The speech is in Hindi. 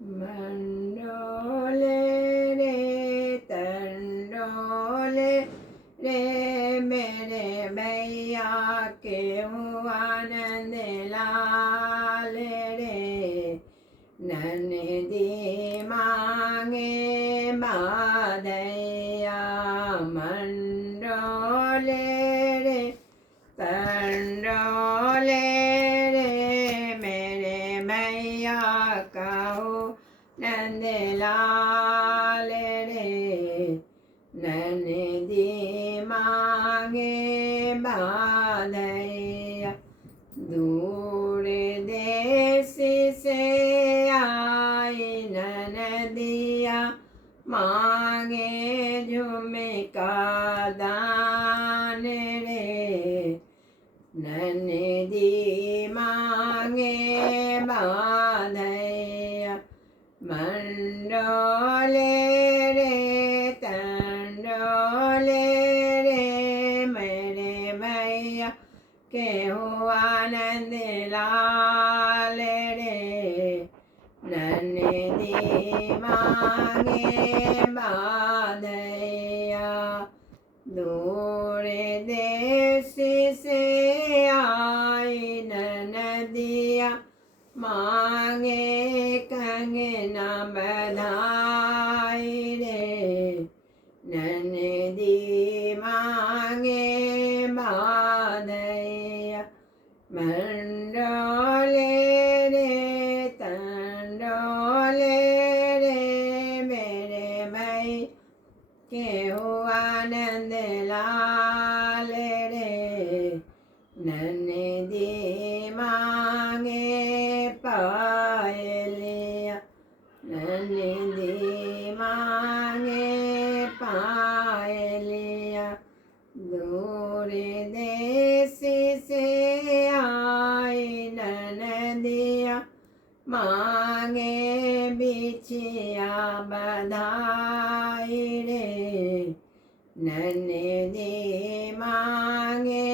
मंडोले रे तंडोले रे मेरे भैया के आनंद लाल रे ननदी मांगे बाधैया मंडोले रे तंडोले रे मेरे भैया कहो नंद लाल रे ननदी मांगे बाधैया दूर देश से आई ननदिया मांगे झुमका दान रे ननदी मांगे बाधैया मंडोले रे तंडोले रे मेरे भैया के आनंद लाल रे ननदी मांगे बाधैया दूर देश से आई ननदिया मांगे कंगना बधाई रे ननदी मांगे बाधैया मंडोले रे तंडोले रे मेरे भाई के आनंद लाल रे ननदी मांगे पायलिया ननदी मांगे पायलिया दूर देश से आई ननदिया मांगे बिछिया बधाई रे ननदी मांगे